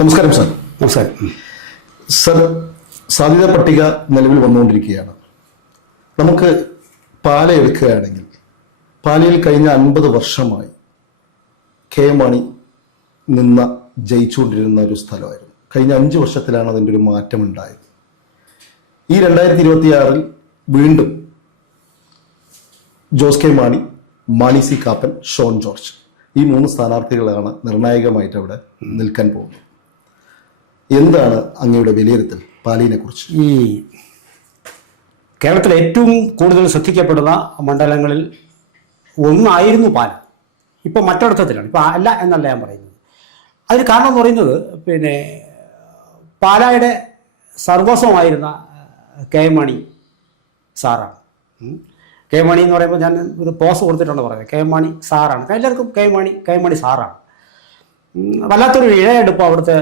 നമസ്കാരം സാർ. നമസ്കാരം സർ, സാധ്യതാ പട്ടിക നിലവിൽ വന്നുകൊണ്ടിരിക്കുകയാണ്. നമുക്ക് പാല എടുക്കുകയാണെങ്കിൽ പാലയിൽ കഴിഞ്ഞ 50 വർഷമായി കെ മാണി ജയിച്ചുകൊണ്ടിരുന്ന ഒരു സ്ഥലമായിരുന്നു. കഴിഞ്ഞ 5 വർഷത്തിലാണ് അതിൻ്റെ ഒരു മാറ്റമുണ്ടായത്. ഈ 2026 വീണ്ടും ജോസ് കെ മാണി, മാണി സി കാപ്പൻ, ഷോൺ ജോർജ്, ഈ 3 സ്ഥാനാർത്ഥികളാണ് നിർണായകമായിട്ട് അവിടെ നിൽക്കാൻ പോകുന്നത്. എന്താണ് അങ്ങയുടെ വിലയിരുത്തൽ പാലയിനെ കുറിച്ച്? ഈ കേരളത്തിൽ ഏറ്റവും കൂടുതൽ ശ്രദ്ധിക്കപ്പെടുന്ന മണ്ഡലങ്ങളിൽ ഒന്നായിരുന്നു പാല. ഇപ്പോൾ മറ്റൊരർത്ഥത്തിലാണ്, ഇപ്പോൾ അല്ല എന്നല്ല ഞാൻ പറയുന്നത്. അതിന് കാരണം എന്ന് പറയുന്നത് പാലായുടെ സർവസ്വമായിരുന്ന കെ മാണി സാറാണ്. കെ മാണി എന്ന് പറയുമ്പോൾ ഞാൻ ഒരു പോസ് കൊടുത്തിട്ടുണ്ട് പറയുന്നത്, കെ മാണി സാറാണ്. എല്ലാവർക്കും കെ മാണി സാറാണ്. വല്ലാത്തൊരു ഇഴയെടുപ്പ് അവിടുത്തെ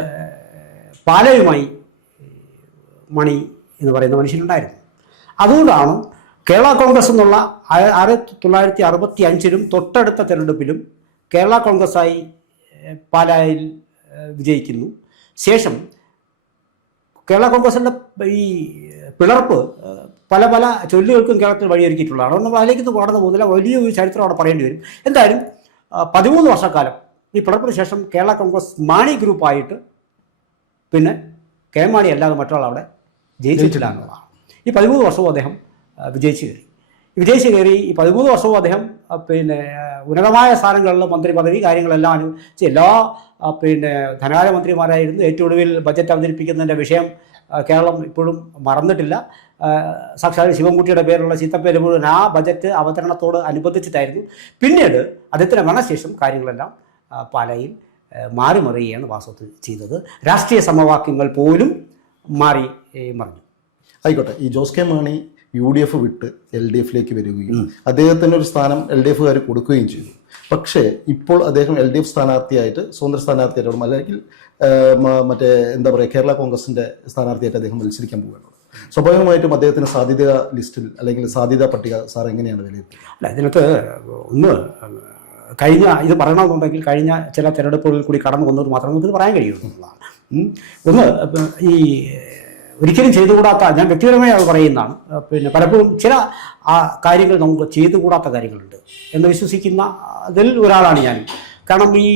പാലയുമായി മണി എന്ന് പറയുന്ന മനുഷ്യനുണ്ടായിരുന്നു. അതുകൊണ്ടാണ് കേരള കോൺഗ്രസ് എന്നുള്ള 1965 തൊട്ടടുത്ത തെരഞ്ഞെടുപ്പിലും കേരള കോൺഗ്രസ്സായി പാലായിൽ വിജയിക്കുന്നു. ശേഷം കേരള കോൺഗ്രസിൻ്റെ ഈ പിളർപ്പ് പല പല ചൊല്ലുകൾക്കും കേരളത്തിൽ വഴിയൊരുക്കിയിട്ടുള്ളതാണ്. അതുകൊണ്ട് അതിലേക്ക് കടന്നു പോകുന്നില്ല, വലിയൊരു ചരിത്രം അവിടെ പറയേണ്ടി വരും. എന്തായാലും 13 വർഷക്കാലം ഈ പിളർപ്പിന് ശേഷം കേരള കോൺഗ്രസ് മാണി ഗ്രൂപ്പായിട്ട് പിന്നെ കെ മാണി അല്ലാതെ മറ്റൊരാൾ അവിടെ ജയിച്ചിട്ടില്ല എന്നുള്ളതാണ്. ഈ 13 വർഷവും അദ്ദേഹം വിജയിച്ചു കയറി. ഈ 13 വർഷവും അദ്ദേഹം ഉന്നതമായ സ്ഥാനങ്ങളിൽ മന്ത്രി പദവി കാര്യങ്ങളെല്ലാം അനുവദിച്ച് എല്ലാ ധനകാര്യമന്ത്രിമാരായിരുന്നു. ഏറ്റവും ഒടുവിൽ ബജറ്റ് അവതരിപ്പിക്കുന്നതിൻ്റെ വിഷയം കേരളം ഇപ്പോഴും മറന്നിട്ടില്ല. സാക്ഷാൽ ശിവൻകുട്ടിയുടെ പേരുള്ള ചീത്തപ്പേര് മുഴുവൻ ആ ബജറ്റ് അവതരണത്തോട് അനുബന്ധിച്ചിട്ടായിരുന്നു. പിന്നീട് അദ്ദേഹത്തിൻ്റെ മരണശേഷം കാര്യങ്ങളെല്ലാം പാലയിൽ മാറി മറിയുകയാണ് വാസ്തവത്തിൽ ചെയ്തത്. രാഷ്ട്രീയ സമവാക്യങ്ങൾ പോലും മാറി മറിഞ്ഞു. ആയിക്കോട്ടെ, ഈ ജോസ് കെ മാണി UDF വിട്ട് LDF വരികയും അദ്ദേഹത്തിന് ഒരു സ്ഥാനം LDF കൊടുക്കുകയും ചെയ്തു. പക്ഷേ ഇപ്പോൾ അദ്ദേഹം LDF സ്ഥാനാർത്ഥിയായിട്ട്, സ്വതന്ത്ര സ്ഥാനാർത്ഥിയായിട്ടും അല്ലെങ്കിൽ എന്താ പറയുക, കേരള കോൺഗ്രസിന്റെ സ്ഥാനാർത്ഥിയായിട്ട് അദ്ദേഹം മത്സരിക്കാൻ പോവുകയാണ്. സ്വാഭാവികമായിട്ടും അദ്ദേഹത്തിന് സാധ്യതാ ലിസ്റ്റിൽ അല്ലെങ്കിൽ സാധ്യതാ പട്ടിക സാർ എങ്ങനെയാണ് വിലയിരുത്തുന്നത്? അല്ല, ഇതിനകത്ത് ഒന്ന് ഇത് പറയണമെന്നുണ്ടെങ്കിൽ കഴിഞ്ഞ ചില തെരഞ്ഞെടുപ്പുകളിൽ കൂടി കടന്നു വന്നത് മാത്രമേ നമുക്കിത് പറയാൻ കഴിയുള്ളൂ എന്നുള്ളതാണ്. ഒന്ന്, ഈ ഒരിക്കലും ചെയ്തുകൂടാത്ത, ഞാൻ വ്യക്തിപരമായി അത് പറയുന്നതാണ്, പലപ്പോഴും ചില കാര്യങ്ങൾ നമുക്ക് ചെയ്തുകൂടാത്ത കാര്യങ്ങളുണ്ട് എന്ന് വിശ്വസിക്കുന്ന അതിൽ ഒരാളാണ് ഞാൻ. കാരണം ഈ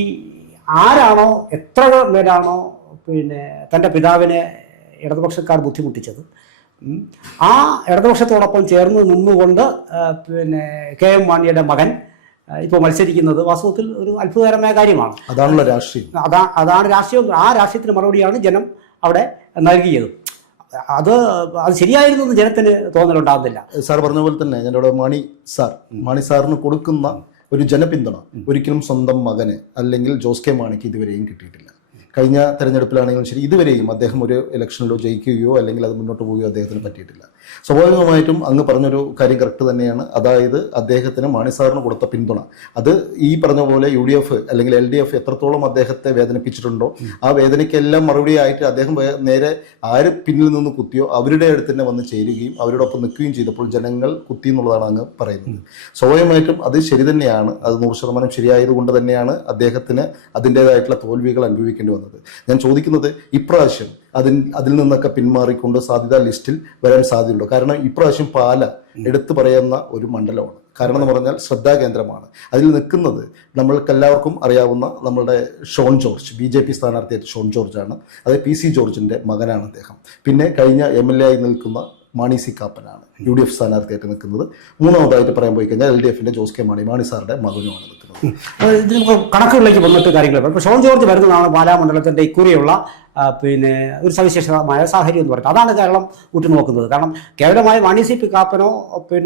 ആരാണോ എത്ര പേരാണോ തൻ്റെ പിതാവിനെ ഇടതുപക്ഷക്കാർ ബുദ്ധിമുട്ടിച്ചത്, ആ ഇടതുപക്ഷത്തോടൊപ്പം ചേർന്ന് നിന്നുകൊണ്ട് കെ എം മാണിയുടെ മകൻ ഇപ്പോൾ മത്സരിക്കുന്നത് വാസ്തവത്തിൽ ഒരു അത്ഭുതകരമായ കാര്യമാണ്. അതാണല്ലോ രാഷ്ട്രീയം. അതാണ് രാഷ്ട്രീയം. ആ രാഷ്ട്രീയത്തിന് മറുപടിയാണ് ജനം അവിടെ നൽകിയത്. അത് ശരിയായിരുന്നു എന്ന് ജനത്തിന് തോന്നലുണ്ടാകുന്നില്ല. സാർ പറഞ്ഞ പോലെ തന്നെ ഞാനിവിടെ മാണി സാറിന് കൊടുക്കുന്ന ഒരു ജനപിന്തുണ ഒരിക്കലും സ്വന്തം മകന് അല്ലെങ്കിൽ ജോസ് കെ മാണിക്ക് ഇതുവരെയും കിട്ടിയിട്ടില്ല. കഴിഞ്ഞ തെരഞ്ഞെടുപ്പിലാണെങ്കിലും ശരി, ഇതുവരെയും അദ്ദേഹം ഒരു ഇലക്ഷനിലോ ജയിക്കുകയോ അല്ലെങ്കിൽ അത് മുന്നോട്ട് പോവുകയോ അദ്ദേഹത്തിന് പറ്റിയിട്ടില്ല. സ്വാഭാവികമായിട്ടും അങ്ങ് പറഞ്ഞൊരു കാര്യം കറക്റ്റ് തന്നെയാണ്. അതായത് അദ്ദേഹത്തിന് മാണി സാറിന് കൊടുത്ത പിന്തുണ, അത് ഈ പറഞ്ഞ പോലെ UDF അല്ലെങ്കിൽ LDF എത്രത്തോളം അദ്ദേഹത്തെ വേദനിപ്പിച്ചിട്ടുണ്ടോ, ആ വേദനയ്ക്കെല്ലാം മറുപടിയായിട്ട് അദ്ദേഹം നേരെ ആര് പിന്നിൽ നിന്ന് കുത്തിയോ അവരുടെ അടുത്ത് തന്നെ വന്ന് ചേരുകയും അവരോടൊപ്പം നിൽക്കുകയും ചെയ്തപ്പോൾ ജനങ്ങൾ കുത്തി എന്നുള്ളതാണ് അങ്ങ് പറയുന്നത്. സ്വാഭാവികമായിട്ടും അത് ശരി തന്നെയാണ്. അത് 100% ശരിയായതുകൊണ്ട് തന്നെയാണ് അദ്ദേഹത്തിന് അതിൻ്റെതായിട്ടുള്ള തോൽവികൾ അനുഭവിക്കേണ്ടി വന്നത്. ഞാൻ ചോദിക്കുന്നത്, ഇപ്രാവശ്യം അതിൽ നിന്നൊക്കെ പിന്മാറിക്കൊണ്ട് സാധ്യതാ ലിസ്റ്റിൽ വരാൻ സാധ്യതയുണ്ടോ? കാരണം ഇപ്രാവശ്യം പാല എടുത്തു പറയുന്ന ഒരു മണ്ഡലമാണ്. കാരണം എന്ന് പറഞ്ഞാൽ ശ്രദ്ധാകേന്ദ്രമാണ്. അതിൽ നിൽക്കുന്നത് നമ്മൾക്കെല്ലാവർക്കും അറിയാവുന്ന നമ്മളുടെ ഷോൺ ജോർജ്, BJP സ്ഥാനാർത്ഥിയായിട്ട് ഷോൺ ജോർജാണ്. അത് PC ജോർജിന്റെ മകനാണ് അദ്ദേഹം. പിന്നെ കഴിഞ്ഞ MLA ആയി നിൽക്കുന്ന മാണി സി കാപ്പനാണ് UDF സ്ഥാനാർത്ഥിയായിട്ട് നിൽക്കുന്നത്. മൂന്നാമതായിട്ട് പറയാൻ പോയി കഴിഞ്ഞാൽ LDFന്റെ ജോസ് കെ മാണി സാറുടെ മകനുമാണ് നിൽക്കുന്നത്. ഇത് നമുക്ക് കണക്കുകളിലേക്ക് വന്നിട്ട് കാര്യങ്ങൾ ഇപ്പോൾ ഷോൺ ജോർജ് വരുന്നതാണ് പാലാ മണ്ഡലത്തിൻ്റെ ഇക്കുറിയുള്ള ഒരു സവിശേഷമായ സാഹചര്യം എന്ന് പറയുന്നത്. അതാണ് കേരളം ഉറ്റുനോക്കുന്നത്. കാരണം കേവലമായ മാണി സി കാപ്പനോ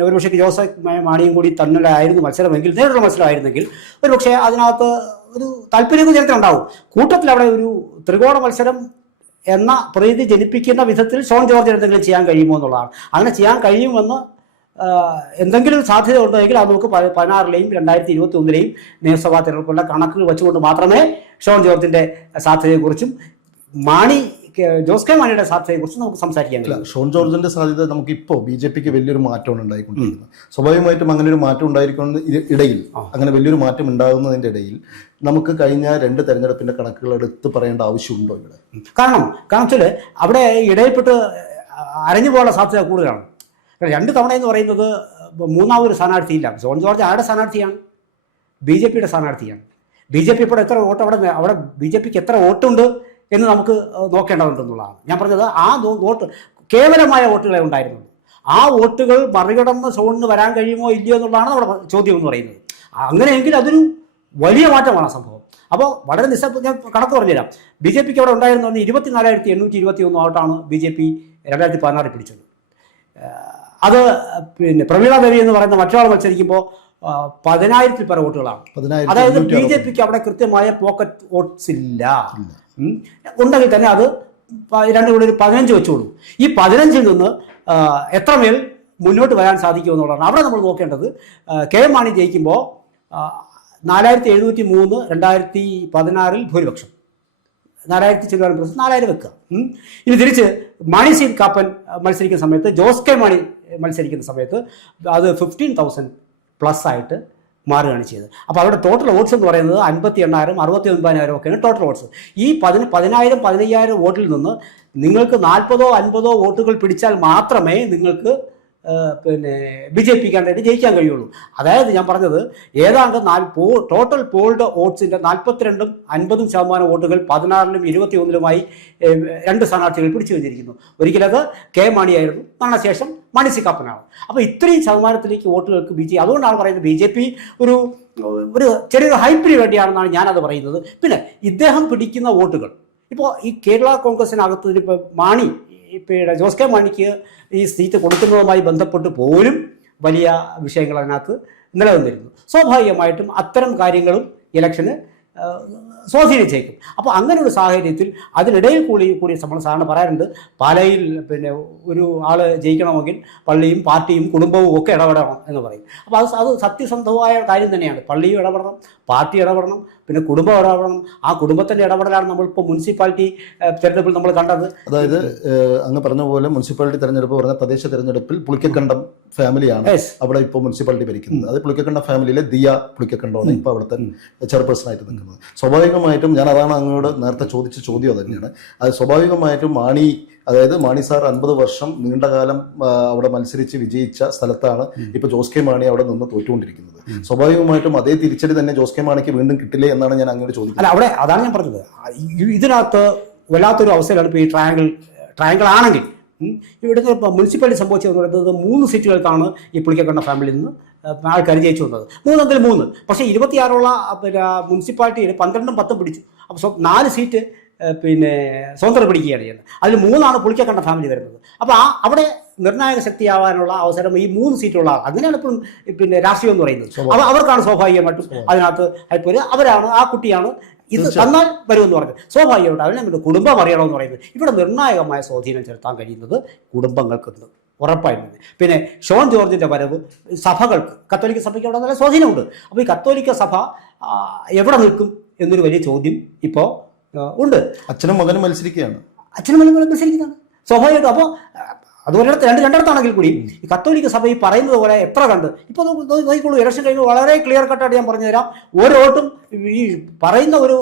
ഒരുപക്ഷെ ജോസഫ് മാണിയും കൂടി തന്നിലായിരുന്നു മത്സരമെങ്കിൽ, നേരിട്ടുള്ള മത്സരമായിരുന്നെങ്കിൽ ഒരുപക്ഷെ അതിനകത്ത് ഒരു താല്പര്യ ചരിത്രം ഉണ്ടാവും. കൂട്ടത്തിൽ അവിടെ ഒരു ത്രികോണ മത്സരം എന്ന പ്രീതി ജനിപ്പിക്കുന്ന വിധത്തിൽ ഷോൺ ജോർജ് എന്തെങ്കിലും ചെയ്യാൻ കഴിയുമോ എന്നുള്ളതാണ്. അങ്ങനെ ചെയ്യാൻ കഴിയുമെന്ന് എന്തെങ്കിലും സാധ്യത ഉണ്ടെങ്കിൽ അത് നമുക്ക് 2016 2021 നിയമസഭാ തെരഞ്ഞെടുപ്പുള്ള കണക്കുകൾ വെച്ചുകൊണ്ട് മാത്രമേ ഷോൺ ജോർജിൻ്റെ സാധ്യതയെക്കുറിച്ചും മാണി ജോസ് കെ മാണിയുടെ സാധ്യതയെ കുറിച്ച് നമുക്ക് സംസാരിക്കാൻ അല്ല, ഷോൺ ജോർജിന്റെ സാധ്യത നമുക്കിപ്പോൾ BJPക്ക് വലിയൊരു മാറ്റമാണ് ഉണ്ടായിക്കൊണ്ടിരിക്കുന്നത്. സ്വാഭാവികമായിട്ടും അങ്ങനെ ഒരു മാറ്റം ഉണ്ടായിരിക്കുന്ന ഇടയിൽ, അങ്ങനെ വലിയൊരു മാറ്റം ഉണ്ടാകുന്നതിന്റെ ഇടയിൽ നമുക്ക് കഴിഞ്ഞ 2 തെരഞ്ഞെടുപ്പിന്റെ കണക്കുകൾ എടുത്ത് പറയേണ്ട ആവശ്യമുണ്ടോ ഇവിടെ? കാരണം വെച്ചാൽ അവിടെ ഇടയിൽപ്പെട്ട് അരഞ്ഞു പോകാനുള്ള സാധ്യത കൂടുതലാണ്. 2 തവണ എന്ന് പറയുന്നത് മൂന്നാമതൊരു സ്ഥാനാർത്ഥിയില്ല. ഷോൺ ജോർജ് ആരുടെ സ്ഥാനാർത്ഥിയാണ്? BJPയുടെ സ്ഥാനാർത്ഥിയാണ്. BJP ഇപ്പോൾ എത്ര വോട്ട് അവിടെ BJPക്ക് എത്ര വോട്ടുണ്ട് എന്ന് നമുക്ക് നോക്കേണ്ടതുണ്ടെന്നുള്ളതാണ് ഞാൻ പറഞ്ഞത്. ആ വോട്ട് കേവലമായ വോട്ടുകളെ ഉണ്ടായിരുന്നുള്ളൂ. ആ വോട്ടുകൾ മറികടന്ന് ഷോണിന് വരാൻ കഴിയുമോ ഇല്ലയോ എന്നുള്ളതാണ് നമ്മുടെ ചോദ്യം എന്ന് പറയുന്നത്. അങ്ങനെയെങ്കിൽ അതൊരു വലിയ മാറ്റമാണ് സംഭവം. അപ്പോൾ വളരെ ഞാൻ കണക്ക് പറഞ്ഞുതരാം. BJPക്ക് അവിടെ ഉണ്ടായിരുന്ന 24,821 വോട്ടാണ് BJP 2016 പിടിച്ചത്. അത് പിന്നെ പ്രമീള ദേവി എന്ന് പറയുന്ന മറ്റൊരാൾ മത്സരിക്കുമ്പോൾ 10,000-ൽ പരം വോട്ടുകളാണ്. അതായത് BJPക്ക് അവിടെ കൃത്യമായ പോക്കറ്റ് വോട്ട്സ് ഇല്ല. ഉണ്ടെങ്കിൽ തന്നെ അത് 2 കൂടി 15 വെച്ചോളൂ. ഈ 15-ൽ നിന്ന് എത്രമേൽ മുന്നോട്ട് വരാൻ സാധിക്കുമെന്നുള്ളതാണ് അവിടെ നമ്മൾ നോക്കേണ്ടത്. കെ എം മാണി ജയിക്കുമ്പോൾ 4,703 2016 ഭൂരിപക്ഷം 4,000 വെക്കുക. ഇനി തിരിച്ച് മാണി സി കാപ്പൻ മത്സരിക്കുന്ന സമയത്ത്, ജോസ് കെ മാണി മത്സരിക്കുന്ന സമയത്ത് അത് 15,000+ ആയിട്ട് മാറുകയാണ് ചെയ്തത്. അപ്പോൾ അവിടെ ടോട്ടൽ വോട്ട്സ് എന്ന് പറയുന്നത് 58,000 69,000 ഒക്കെയാണ് ടോട്ടൽ വോട്ട്സ്. ഈ 10,000 15,000 വോട്ടിൽ നിന്ന് നിങ്ങൾക്ക് 40 50 വോട്ടുകൾ പിടിച്ചാൽ മാത്രമേ നിങ്ങൾക്ക് പിന്നെ BJP കാൻഡിഡേറ്റ് ജയിക്കാൻ കഴിയുള്ളൂ. അതായത് ഞാൻ പറഞ്ഞത് ഏതാണ്ട് ടോട്ടൽ പോൾഡ് വോട്ട്സിൻ്റെ 42%, 50% വോട്ടുകൾ 16-ലും 21-ലുമായി 2 സ്ഥാനാർത്ഥികൾ പിടിച്ചു കഴിഞ്ഞിരിക്കുന്നു. ഒരിക്കലത് കെ മാണിയായിരുന്നു, മരണശേഷം മാണി സി കാപ്പനാണ്. അപ്പോൾ ഇത്രയും ശതമാനത്തിലേക്ക് വോട്ടുകൾക്ക് BJP, അതുകൊണ്ടാണ് പറയുന്നത് BJP ഒരു ചെറിയൊരു ഹൈപ്പിന് വേണ്ടിയാണെന്നാണ് ഞാനത് പറയുന്നത്. പിന്നെ ഇദ്ദേഹം പിടിക്കുന്ന വോട്ടുകൾ ഇപ്പോൾ ഈ കേരള കോൺഗ്രസിനകത്ത് ഇപ്പോൾ ജോസ് കെ മാണിക്ക് ഈ സീറ്റ് കൊടുക്കുന്നതുമായി ബന്ധപ്പെട്ട് പോലും വലിയ വിഷയങ്ങൾ അതിനകത്ത് നിലനിന്നിരുന്നു. സ്വാഭാവികമായിട്ടും അത്തരം കാര്യങ്ങളും ഇലക്ഷന് സ്വാധീനിച്ചേക്കും. അപ്പോൾ അങ്ങനെ ഒരു സാഹചര്യത്തിൽ അതിനിടയിൽ കൂടി നമ്മൾ സാധാരണ പറയാറുണ്ട്, പാലയിൽ പിന്നെ ഒരു ആൾ ജയിക്കണമെങ്കിൽ പള്ളിയും പാർട്ടിയും കുടുംബവും ഒക്കെ ഇടപെടണം എന്ന് പറയും. അപ്പോൾ അത് സത്യസന്ധമായ കാര്യം തന്നെയാണ്. പള്ളിയും ഇടപെടണം, പാർട്ടി ഇടപെടണം, പിന്നെ കുടുംബം ഇടപെടണം. ആ കുടുംബത്തിൻ്റെ ഇടപെടലാണ് നമ്മളിപ്പോൾ മുനിസിപ്പാലിറ്റി തെരഞ്ഞെടുപ്പിൽ നമ്മൾ കണ്ടത്. അതായത് അങ്ങ് പറഞ്ഞ പോലെ മുനിസിപ്പാലിറ്റി തെരഞ്ഞെടുപ്പ് പറഞ്ഞ തദ്ദേശ തെരഞ്ഞെടുപ്പിൽ പുളിക്കക്കണ്ടം ഫാമിലിയാണ് അവിടെ ഇപ്പോൾ മുനിസിപ്പാലിറ്റി ഭരിക്കുന്നത്. അത് പുളിക്കക്കണ്ടം ഫാമിലിയിലെ ദിയ പുളിക്കക്കണ്ടമാണ് ഇപ്പോൾ അവിടുത്തെ ചെയർപേഴ്സൺ ആയിട്ട് നിൽക്കുന്നത്. സ്വാഭാവികമായിട്ടും ഞാൻ അതാണ് അങ്ങോട്ട് നേരത്തെ ചോദിച്ച ചോദ്യം തന്നെയാണ്. അത് സ്വാഭാവികമായിട്ടും അതായത് മാണി സാർ 50 വർഷം നീണ്ടകാലം അവിടെ മത്സരിച്ച് വിജയിച്ച സ്ഥലത്താണ് ഇപ്പൊ ജോസ് കെ മാണി അവിടെ നിന്ന് തോറ്റുകൊണ്ടിരിക്കുന്നത്. സ്വാഭാവികമായിട്ടും അതേ തിരിച്ചടി തന്നെ ജോസ് കെ മാണിക്ക് വീണ്ടും കിട്ടില്ലേ എന്നാണ് ഞാൻ അങ്ങോട്ട് ചോദിക്കുന്നത്. അല്ല, അവിടെ അതാണ് ഞാൻ പറഞ്ഞത്. ഇതിനകത്ത് വല്ലാത്തൊരു അവസ്ഥയിലാണ് ഇപ്പോൾ ഈ ട്രയാങ്കിൾ ആണെങ്കിൽ ഇവിടുത്തെ മുനിസിപ്പാലിറ്റി സംഭവിച്ചതെന്ന് പറയുന്നത് 3 സീറ്റുകൾക്കാണ് ഈ പുളിക്കക്കണ്ട ഫാമിലിയിൽ നിന്ന് ആൾക്കാർ ജയിച്ചു വന്നത്. 3 പക്ഷേ 26 പിന്നെ മുനിസിപ്പാലിറ്റിയിൽ 12-ഉം 10-ഉം പിടിച്ചു. അപ്പോൾ 4 സീറ്റ് പിന്നെ സ്വതന്ത്രം പിടിക്കുകയാണ് ചെയ്യുന്നത്. അതിൽ 3 പുളിക്കക്കണ്ട ഫാമിലി വരുന്നത്. അപ്പോൾ അവിടെ നിർണായക ശക്തിയാവാനുള്ള അവസരം ഈ 3 സീറ്റുള്ള ആൾ, അങ്ങനെയാണ് ഇപ്പോഴും പിന്നെ രാഷ്ട്രീയം എന്ന് പറയുന്നത്. അപ്പോൾ അവർക്കാണ് സ്വാഭാവികമായിട്ടും അതിനകത്ത് ഇപ്പോൾ അവരാണ്, ആ കുട്ടിയാണ് ഇത് തന്നാൽ വരുമെന്ന് പറഞ്ഞത്. സ്വാഭാവികമായിട്ട് അതിനെ കുടുംബം അറിയണമെന്ന് പറയുന്നത്. ഇവിടെ നിർണായകമായ സ്വാധീനം ചെലുത്താൻ കഴിയുന്നത് കുടുംബങ്ങൾക്കുണ്ട് ഉറപ്പായിട്ടുണ്ട്. പിന്നെ ഷോൺ ജോർജിൻ്റെ വരവ് സഭകൾക്ക്, കത്തോലിക്ക സഭയ്ക്ക് അവിടെ നല്ല സ്വാധീനമുണ്ട്. അപ്പോൾ ഈ കത്തോലിക്ക സഭ എവിടെ നിൽക്കും എന്നൊരു വലിയ ചോദ്യം ഇപ്പോൾ ഉണ്ട്. അച്ഛനും മകനും മത്സരിക്കുകയാണ്. അച്ഛനും മകനും മത്സരിക്കുന്നതാണ് സ്വാഭാവികമായിട്ടും. അപ്പോൾ അതുപോലെ രണ്ടിടത്താണെങ്കിൽ കൂടി ഈ കത്തോലിക്ക സഭ ഈ പറയുന്നത് പോലെ എത്ര കണ്ട് ഇപ്പോൾ നോക്കിക്കോളൂ, ഇലക്ഷൻ കഴിയുമ്പോൾ വളരെ ക്ലിയർ കട്ടായിട്ട് ഞാൻ പറഞ്ഞുതരാം. ഓരോ വോട്ടും ഈ പറയുന്ന ഒരു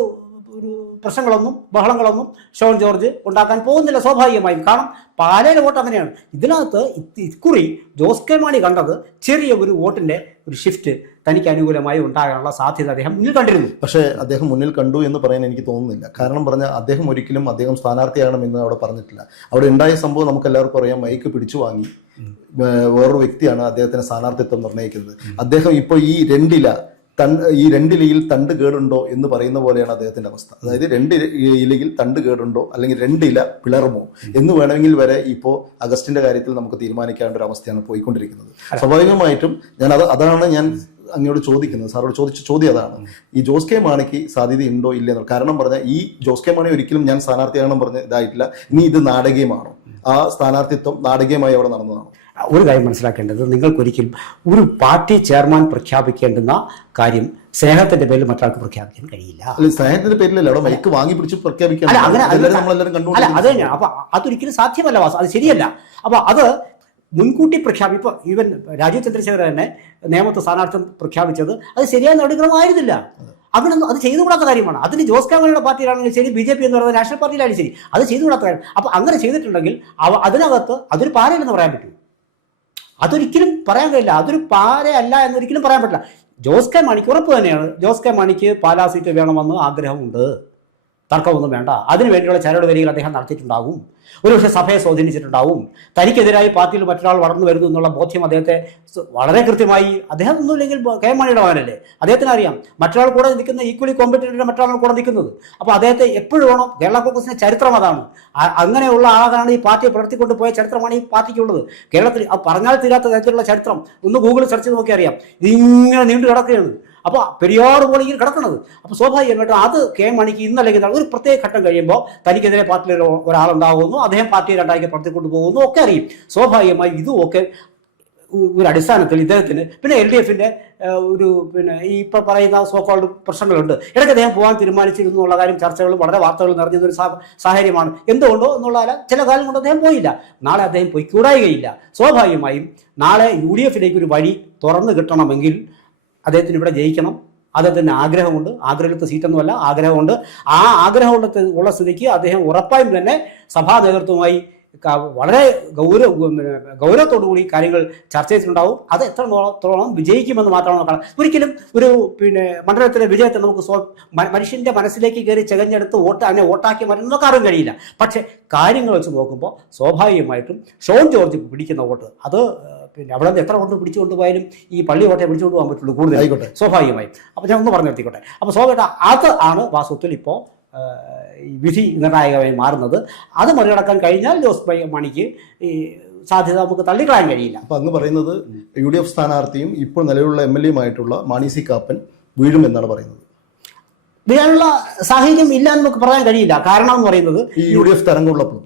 പ്രശ്നങ്ങളൊന്നും ബഹളങ്ങളൊന്നും ഷോൺ ജോർജ് ഉണ്ടാക്കാൻ പോകുന്നില്ല സ്വാഭാവികമായും. കാരണം പാലയിലെ വോട്ട് അങ്ങനെയാണ്. ഇതിനകത്ത് ഇക്കുറി ജോസ് കെ മാണി കണ്ടത് ചെറിയ ഒരു വോട്ടിൻ്റെ ഒരു ഷിഫ്റ്റ് തനിക്ക് അനുകൂലമായി ഉണ്ടാകാനുള്ള സാധ്യത അദ്ദേഹം മുന്നിൽ കണ്ടിരുന്നു. പക്ഷേ അദ്ദേഹം മുന്നിൽ കണ്ടു എന്ന് പറയാൻ എനിക്ക് തോന്നുന്നില്ല. കാരണം പറഞ്ഞാൽ അദ്ദേഹം ഒരിക്കലും സ്ഥാനാർത്ഥിയാകണമെന്ന് അവിടെ പറഞ്ഞിട്ടില്ല. അവിടെ ഉണ്ടായ സംഭവം നമുക്ക് എല്ലാവർക്കും അറിയാം. മൈക്ക് പിടിച്ചു വാങ്ങി വേറൊരു വ്യക്തിയാണ് അദ്ദേഹത്തിന് സ്ഥാനാർത്ഥിത്വം നിർണ്ണയിക്കുന്നത്. അദ്ദേഹം ഇപ്പോൾ ഈ രണ്ടിലയിൽ തണ്ട് കേടുണ്ടോ എന്ന് പറയുന്ന പോലെയാണ് അദ്ദേഹത്തിന്റെ അവസ്ഥ. അതായത് 2 ഇലയിൽ തണ്ട് കേടുണ്ടോ അല്ലെങ്കിൽ 2 ഇല പിളർമോ എന്ന് വേണമെങ്കിൽ വരെ ഇപ്പോൾ അഗസ്റ്റിന്റെ കാര്യത്തിൽ നമുക്ക് തീരുമാനിക്കേണ്ട ഒരു അവസ്ഥയാണ് പോയിക്കൊണ്ടിരിക്കുന്നത്. സ്വാഭാവികമായിട്ടും അതാണ് ഞാൻ അങ്ങോട്ട് ചോദിക്കുന്നത്, സാറോട് ചോദിച്ച ചോദ്യം അതാണ്. ഈ ജോസ് കെ മാണിക്ക് സാധ്യതയുണ്ടോ ഇല്ലെന്ന്. കാരണം പറഞ്ഞാൽ ഈ ജോസ് കെ മാണി ഒരിക്കലും ഞാൻ സ്ഥാനാർത്ഥിയാകണം പറഞ്ഞ ഇതായിട്ടില്ല. ഇനി ഇത് നാടകീയമാണോ? ആ സ്ഥാനാർത്ഥിത്വം നാടകീയമായി അവിടെ നടന്നതാണോ? ഒരു കാര്യം മനസ്സിലാക്കേണ്ടത്, നിങ്ങൾക്കൊരിക്കലും ഒരു പാർട്ടി ചെയർമാൻ പ്രഖ്യാപിക്കേണ്ടുന്ന കാര്യം സ്നേഹത്തിന്റെ പേരിൽ മറ്റൊരാൾക്ക് പ്രഖ്യാപിക്കാൻ കഴിയില്ല. സ്നേഹത്തിന്റെ പേരിലല്ല, അവിടെ മൈക്ക് വാങ്ങി പിടിച്ച് പ്രഖ്യാപിക്കാൻ. അല്ല, അത് തന്നെയാണ്. അപ്പൊ അതൊരിക്കലും സാധ്യമല്ല, അത് ശരിയല്ല. അപ്പൊ അത് മുൻകൂട്ടി പ്രഖ്യാപിപ്പോൾ ഈവൻ രാജീവ് ചന്ദ്രശേഖരൻ തന്നെ നിയമത്തെ സ്ഥാനാർത്ഥം പ്രഖ്യാപിച്ചത് അത് ശരിയായ നടപടിക്രമമായിരുന്നില്ല. അങ്ങനെ അത് ചെയ്തുകൂടാത്ത കാര്യമാണ്. അതിന് ജോസ് കെ മാണിയുടെ പാർട്ടിയിലാണെങ്കിൽ ശരി, BJP എന്ന് പറയുന്നത് നാഷണൽ പാർട്ടിയിലായാലും ശരി, അത് ചെയ്തുകൂടാത്ത കാര്യം. അപ്പോൾ അങ്ങനെ ചെയ്തിട്ടുണ്ടെങ്കിൽ അതിനകത്ത് അതൊരു പാരയല്ലെന്ന് പറയാൻ പറ്റൂ? അതൊരിക്കലും പറയാൻ കഴിയില്ല. അതൊരു പാരയല്ല എന്നൊരിക്കലും പറയാൻ പറ്റില്ല. ജോസ് കെ മാണിക്ക് ഉറപ്പ് തന്നെയാണ്, ജോസ് കെ മാണിക്ക് പാലാ സീറ്റ് വേണമെന്ന് ആഗ്രഹമുണ്ട്, തർക്കമൊന്നും വേണ്ട. അതിനുവേണ്ടിയുള്ള ചരട് വരികൾ അദ്ദേഹം നടത്തിയിട്ടുണ്ടാകും. ഒരുപക്ഷെ സഭയെ സ്വാധീനിച്ചിട്ടുണ്ടാവും. തനിക്കെതിരായി പാർട്ടിയിൽ മറ്റൊരാൾ വളർന്നു വരുന്നു എന്നുള്ള ബോധ്യം അദ്ദേഹത്തെ വളരെ കൃത്യമായി, അദ്ദേഹം ഒന്നുമില്ലെങ്കിൽ കെ മാണിയുടെ മകനല്ലേ, അദ്ദേഹത്തിന് അറിയാം മറ്റൊരാൾ കൂടെ നിൽക്കുന്ന ഈക്വലി കോമ്പറ്റീറ്റീവ് മറ്റൊരാൾ കൂടെ നിൽക്കുന്നത്. അപ്പോൾ അദ്ദേഹത്തെ എപ്പോഴും വേണം. കേരള കോൺഗ്രസിന്റെ ചരിത്രം അതാണ്. അങ്ങനെയുള്ള ആളാണ് ഈ പാർട്ടിയെ പ്രവർത്തിക്കൊണ്ട് പോയ ചരിത്രമാണ് ഈ പാർട്ടിക്കുള്ളത്. കേരളത്തിൽ പറഞ്ഞാൽ തീരാത്ത തരത്തിലുള്ള ചരിത്രം ഒന്ന് ഗൂഗിളിൽ സെർച്ച് ചെയ്ത് നോക്കി അറിയാം. ഇതിങ്ങനെ നീണ്ടു കിടക്കുകയാണ്. അപ്പോൾ പെരിയാർ പോലെ ഇങ്ങനെ കിടക്കുന്നത്. അപ്പോൾ സ്വാഭാവികമായിട്ടും അത് കെ മാണിക്ക് ഇന്നല്ലെങ്കിൽ ഒരു പ്രത്യേക ഘട്ടം കഴിയുമ്പോൾ തനിക്കെതിരെ പാർട്ടിയിൽ ഒരാളുണ്ടാകുന്നു, അദ്ദേഹം പാർട്ടിയെ രണ്ടായിക്ക് പ്രവർത്തിക്കൊണ്ട് പോകുന്നു ഒക്കെ അറിയും. സ്വാഭാവികമായി ഇതുമൊക്കെ ഒരു അടിസ്ഥാനത്തിൽ ഇദ്ദേഹത്തിന് പിന്നെ LDFന്റെ ഈ ഇപ്പം പറയുന്ന സോക്കോൾഡ് പ്രശ്നങ്ങളുണ്ട്. ഇടയ്ക്ക് അദ്ദേഹം പോകാൻ തീരുമാനിച്ചിരുന്നു എന്നുള്ള കാര്യം ചർച്ചകളും വളരെ വാർത്തകളും നിറഞ്ഞൊരു സാഹചര്യമാണ്. എന്തുകൊണ്ടോ എന്നുള്ള ചില കാലം കൊണ്ട് അദ്ദേഹം പോയില്ല. നാളെ അദ്ദേഹം പൊയ്ക്കൂടായികയില്ല. സ്വാഭാവികമായും നാളെ UDFിലേക്ക് ഒരു വഴി തുറന്നു കിട്ടണമെങ്കിൽ അദ്ദേഹത്തിന് ഇവിടെ ജയിക്കണം. അദ്ദേഹത്തിന് ആഗ്രഹമുണ്ട്. ആഗ്രഹത്തെ സീറ്റൊന്നുമല്ല, ആഗ്രഹമുണ്ട്. ആ ആഗ്രഹമുള്ള സ്ഥിതിക്ക് അദ്ദേഹം ഉറപ്പായും തന്നെ സഭാ നേതൃത്വവുമായി വളരെ ഗൗരവത്തോടുകൂടി കാര്യങ്ങൾ ചർച്ച ചെയ്തിട്ടുണ്ടാവും. അത് എത്രത്തോളം വിജയിക്കുമെന്ന് മാത്രമാണ് നോക്കണം. ഒരിക്കലും ഒരു മണ്ഡലത്തിലെ വിജയത്തെ നമുക്ക് മനുഷ്യന്റെ മനസ്സിലേക്ക് കയറി ചെകഞ്ഞെടുത്ത് അതിനെ വോട്ടാക്കി മാറ്റുന്ന കാര്യം കഴിയില്ല. പക്ഷെ കാര്യങ്ങൾ വെച്ച് നോക്കുമ്പോൾ സ്വാഭാവികമായിട്ടും ഷോൺ ജോർജ് പിടിക്കുന്ന വോട്ട് അത് അവിടെ നിന്ന് എത്ര കൊണ്ട് പിടിച്ചുകൊണ്ട് പോയാലും ഈ പള്ളി വോട്ടെ പിടിച്ചുകൊണ്ട് പോകാൻ പറ്റുള്ളൂ കൂടുതലായിക്കോട്ടെ സ്വാഭാവികമായും. അപ്പോൾ ഞാൻ ഒന്ന് പറഞ്ഞു നിർത്തിക്കോട്ടെ. അപ്പോൾ സ്വാഭാവികമായിട്ട് അത് ആണ് വാസ്തവത്തിൽ ഇപ്പോൾ വിധി നിർണായകമായി മാറുന്നത്. അത് മറികടക്കാൻ കഴിഞ്ഞാൽ ജോസ് മാണിക്ക് ഈ സാധ്യത നമുക്ക് തള്ളിക്കളയാൻ കഴിയില്ല. അപ്പോൾ അങ്ങ് പറയുന്നത് UDF സ്ഥാനാർത്ഥിയും ഇപ്പോൾ നിലവിലുള്ള MLAയുമായിട്ടുള്ള മാണി സി കാപ്പൻ വീഴുമെന്നാണ് പറയുന്നത്. വീഴാനുള്ള സാഹചര്യം ഇല്ല എന്ന് നമുക്ക് പറയാൻ കഴിയില്ല. കാരണം എന്ന് പറയുന്നത് ഈ UDF തരംഗമുള്ളപ്പോൾ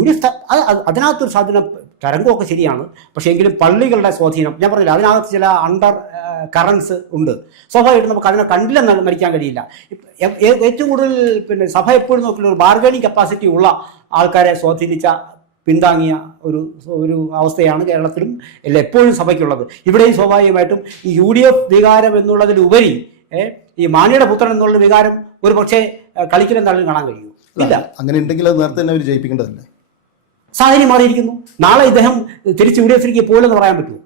UDF അതിനകത്തൊരു സ്വാധീനം തരംഗമൊക്കെ ശരിയാണ്. പക്ഷേ എങ്കിലും പള്ളികളുടെ സ്വാധീനം ഞാൻ പറഞ്ഞില്ല, അതിനകത്ത് ചില അണ്ടർ കറൻസ് ഉണ്ട്. സ്വാഭാവികമായിട്ടും നമുക്ക് അതിനെ കണ്ടില്ലെന്ന് മരിക്കാൻ കഴിയില്ല. ഏറ്റവും കൂടുതൽ സഭ എപ്പോഴും നോക്കിയുള്ള ഒരു ബാർഗനിങ് കപ്പാസിറ്റി ഉള്ള ആൾക്കാരെ സ്വാധീനിച്ച പിന്താങ്ങിയ ഒരു അവസ്ഥയാണ് കേരളത്തിലും എപ്പോഴും സഭയ്ക്കുള്ളത്. ഇവിടെയും സ്വാഭാവികമായിട്ടും ഈ UDF വികാരം എന്നുള്ളതിലുപരി ഈ മാണിയുടെ പുത്രൻ എന്നുള്ള വികാരം ഒരു പക്ഷേ കളിക്കലും തള്ളിലും കാണാൻ കഴിയൂ ഇല്ല. അങ്ങനെ ഉണ്ടെങ്കിൽ അത് നേരത്തെ തന്നെ അവർ ജയിപ്പിക്കേണ്ടതല്ലേ? സാഹചര്യം മാറിയിരിക്കുന്നു. നാളെ ഇദ്ദേഹം തിരിച്ച് UDFിലേക്ക് പോലെന്ന് പറയാൻ പറ്റുമോ?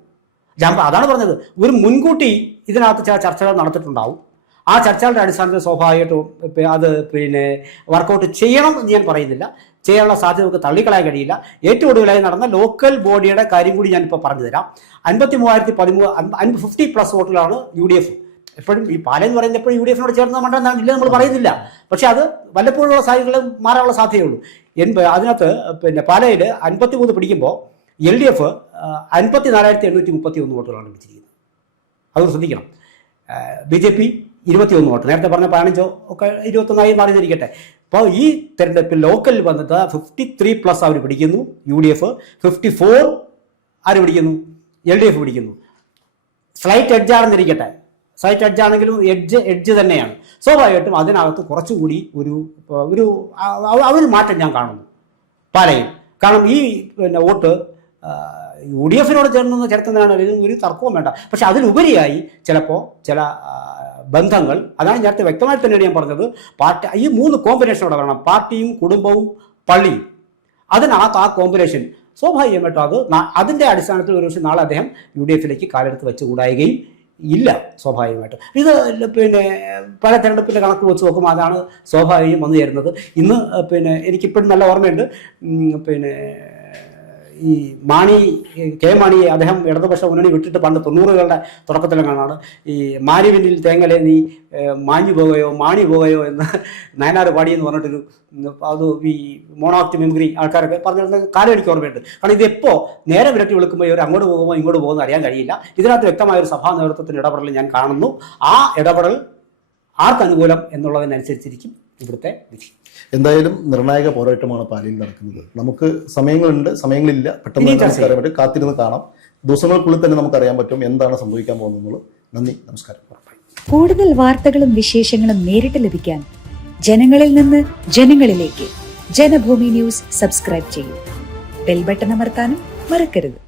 അതാണ് പറഞ്ഞത്. ഒരു മുൻകൂട്ടി ഇതിനകത്ത് ചില ചർച്ചകൾ നടത്തിയിട്ടുണ്ടാവും. ആ ചർച്ചകളുടെ അടിസ്ഥാനത്തിൽ സ്വാഭാവികമായിട്ടും അത് വർക്കൗട്ട് ചെയ്യണം എന്ന് ഞാൻ പറയുന്നില്ല. ചെയ്യാനുള്ള സാധ്യത നമുക്ക് തള്ളിക്കളയാൻ കഴിയില്ല. ഏറ്റവും ഒടുവിലായി നടന്ന ലോക്കൽ ബോഡിയുടെ കാര്യം കൂടി ഞാനിപ്പോൾ പറഞ്ഞു തരാം. 50,350 വോട്ടിലാണ് UDF. എപ്പോഴും ഈ പാലെന്ന് പറയുന്നത് എപ്പോഴും UDFിനോട് ചേർന്ന മണ്ഡലം ഇല്ല നമ്മൾ പറയുന്നില്ല. പക്ഷെ അത് വല്ലപ്പോഴുള്ള സാഹചര്യങ്ങളും മാറാനുള്ള സാധ്യതയുള്ളൂ. അതിനകത്ത് പാലയിൽ 53 പിടിക്കുമ്പോൾ LDF 54,831 വോട്ടുകളാണ് പിടിച്ചിരിക്കുന്നത്. അത് ശ്രദ്ധിക്കണം. BJP 21 വോട്ട്, നേരത്തെ പറഞ്ഞ 15 ഒക്കെ 21 മാറിയിരിക്കട്ടെ. അപ്പോൾ ഈ തെരഞ്ഞെടുപ്പിൽ ലോക്കലിൽ വന്നിട്ട് 53+ അവർ പിടിക്കുന്നു. UDF 54 ആര് പിടിക്കുന്നു? LDF പിടിക്കുന്നു. സ്ലൈറ്റ് എഡ്ജാണെന്നിരിക്കട്ടെ, സൈറ്റ് എഡ്ജാണെങ്കിലും എഡ്ജ് തന്നെയാണ്. സ്വാഭാവികമായിട്ടും അതിനകത്ത് കുറച്ചുകൂടി ഒരു മാറ്റം ഞാൻ കാണുന്നു പാലയിൽ. കാരണം ഈ വോട്ട് UDFിനോട് ചേർന്ന് ചേർക്കുന്നതാണ്, ഒരു തർക്കവും വേണ്ട. പക്ഷെ അതിലുപരിയായി ചിലപ്പോൾ ചില ബന്ധങ്ങൾ, അതാണ് നേരത്തെ വ്യക്തമായി തന്നെയാണ് ഞാൻ പറഞ്ഞത്. ഈ 3 കോമ്പിനേഷനോടെ വരണം, പാർട്ടിയും കുടുംബവും പള്ളിയും. അതിനകത്ത് ആ കോമ്പിനേഷൻ സ്വാഭാവികമായിട്ടും അതിൻ്റെ അടിസ്ഥാനത്തിൽ ഒരു പക്ഷേ നാളെ അദ്ദേഹം UDFിലേക്ക് കാലെടുത്ത് വെച്ചുകൂടായുകയും ഇല്ല. സ്വാഭാവികമായിട്ടും ഇത് പല തെരഞ്ഞെടുപ്പിൻ്റെ കണക്ക് വെച്ച് നോക്കുമ്പോൾ അതാണ് സ്വാഭാവികം വന്നു ചേരുന്നത്. ഇന്ന് എനിക്കിപ്പോഴും നല്ല ഓർമ്മയുണ്ട്. ഈ കെ മാണിയെ അദ്ദേഹം ഇടതുപക്ഷ മുന്നണി വിട്ടിട്ട് പണ്ട് 90കളുടെ തുടക്കത്തിലെങ്ങാനാണ് ഈ മാരിവിനിൽ തേങ്ങലെ നീ മാഞ്ഞു പോവുകയോ മാണി പോവുകയോ എന്ന് നയനാർ പാടിയെന്ന് പറഞ്ഞിട്ടൊരു അത് ഈ മോണോക്ട് മെമ്മറി ആൾക്കാരൊക്കെ പറഞ്ഞിരുന്ന കാലം എനിക്ക് ഓർമ്മയുണ്ട്. കാരണം ഇതിപ്പോൾ നേരെ വിരട്ടി വിളിക്കുമ്പോൾ ഇവർ അങ്ങോട്ട് പോകുമ്പോൾ ഇങ്ങോട്ട് പോകുമെന്ന് അറിയാൻ കഴിയില്ല. ഇതിനകത്ത് വ്യക്തമായൊരു സഭാ നേതൃത്വത്തിൻ്റെ ഇടപെടൽ ഞാൻ കാണുന്നു. ആ ഇടപെടൽ ആർക്കനുകൂലം എന്നുള്ളതിനനുസരിച്ചിരിക്കും ഇവിടുത്തെ വിധി. എന്തായാലും നിർണായക പോരാട്ടമാണ് പാലയിൽ നടക്കുന്നത്. നമുക്ക് സമയങ്ങളുണ്ട്, സമയങ്ങളില്ല, പെട്ടെന്ന് ഇനിയും നമുക്ക് അറിയാൻ പറ്റും. കാത്തിരുന്ന് കാണാം. ദിവസങ്ങൾക്കുള്ളിൽ തന്നെ നമുക്ക് അറിയാൻ പറ്റും എന്താണ് സംഭവിക്കാൻ പോകുന്നത്. നന്ദി, നമസ്കാരം. കൂടുതൽ വാർത്തകളും വിശേഷങ്ങളും നേരിട്ട് ലഭിക്കാൻ ജനങ്ങളിൽ നിന്ന് ജനങ്ങളിലേക്ക് ജനഭൂമി ന്യൂസ് സബ്സ്ക്രൈബ് ചെയ്യൂ. ബെൽ ബട്ടൺ അമർത്താനും മറക്കരുത്.